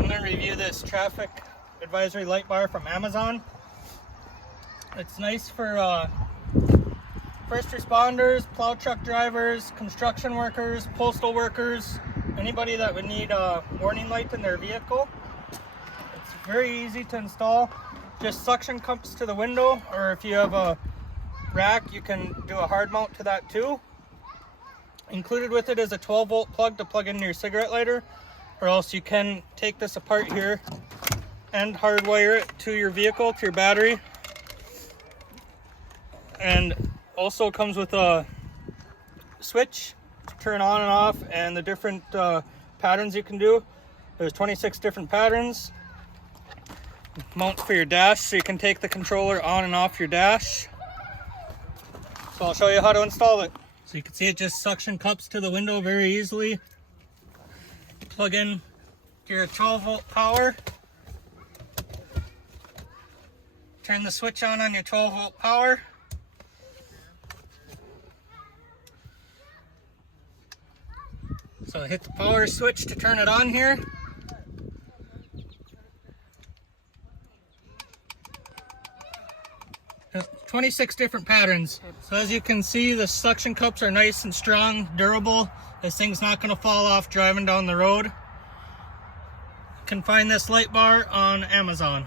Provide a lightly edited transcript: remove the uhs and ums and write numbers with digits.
I'm going to review this traffic advisory light bar from Amazon. It's nice for first responders, plow truck drivers, construction workers, postal workers, anybody that would need a warning light in their vehicle. It's very easy to install. Just suction cups to the window, or if you have a rack, you can do a hard mount to that too. Included with it is a 12-volt plug to plug into your cigarette lighter, or else you can take this apart here and hardwire it to your vehicle, to your battery. And also comes with a switch to turn on and off, and the different patterns you can do. There's 26 different patterns. Mount for your dash, so you can take the controller on and off your dash. So I'll show you how to install it. So you can see it just suction cups to the window very easily. Plug in your 12-volt power. Turn the switch on your 12-volt power. So hit the power switch to turn it on here. There's 26 different patterns. So as you can see, the suction cups are nice and strong, durable. This thing's not going to fall off driving down the road. You can find this light bar on Amazon.